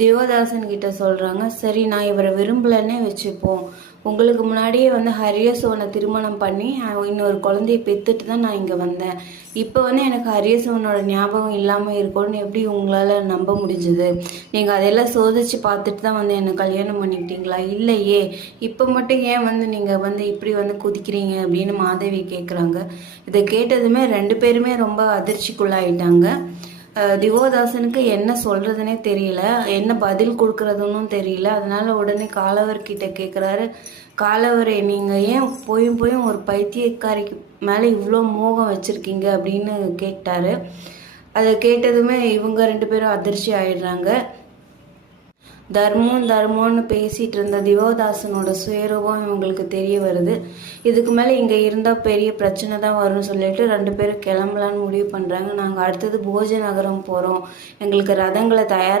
தேவதாசன் கிட்ட சொல்றாங்க, சரி நான் இவரை விரும்பலன்னே வச்சுப்போம். உங்களுக்கு முன்னாடியே ஹரியசோனை திருமணம் பண்ணி இன்னொரு குழந்தைய பெத்துட்டு தான் நான் இங்கே வந்தேன். இப்போ எனக்கு ஹரியசோனோட ஞாபகம் இல்லாமல் இருக்கும்னு எப்படி உங்களால் நம்ப முடிஞ்சது? நீங்கள் அதெல்லாம் சோதிச்சு பார்த்துட்டு தான் என்னை கல்யாணம் பண்ணிக்கிட்டீங்களா? இல்லையே, இப்போ மட்டும் ஏன் நீங்கள் இப்படி குதிக்கிறீங்க அப்படின்னு மாதவி கேட்குறாங்க. இதை கேட்டதுமே ரெண்டு பேருமே ரொம்ப அதிர்ச்சிக்குள்ளாயிட்டாங்க. திவோதாசனுக்கு என்ன சொல்றதுனே தெரியல, என்ன பதில் கொடுக்கறதுன்னு தெரியல. அதனால உடனே காலவர்கிட்ட கேட்குறாரு, காலவரே நீங்கள் ஏன் போயும் ஒரு பைத்தியக்காரிக்கு மேலே இவ்வளோ மோகம் வச்சுருக்கீங்க அப்படின்னு கேட்டாரு. அதை கேட்டதுமே இவங்க ரெண்டு பேரும் அதிர்ச்சி ஆயிடுறாங்க. தர்மம்னு பேசிகிட்டு இருந்த திவோதாசனோட சுயரூபம் இவங்களுக்கு தெரிய வருது. இதுக்கு மேலே இங்கே இருந்தால் பெரிய பிரச்சனை தான் வரும்னு சொல்லிட்டு ரெண்டு பேரும் கிளம்பலான்னு முடிவு பண்ணுறாங்க. நாங்கள் அடுத்தது போஜ நகரம் போகிறோம், எங்களுக்கு ரதங்களை தயார்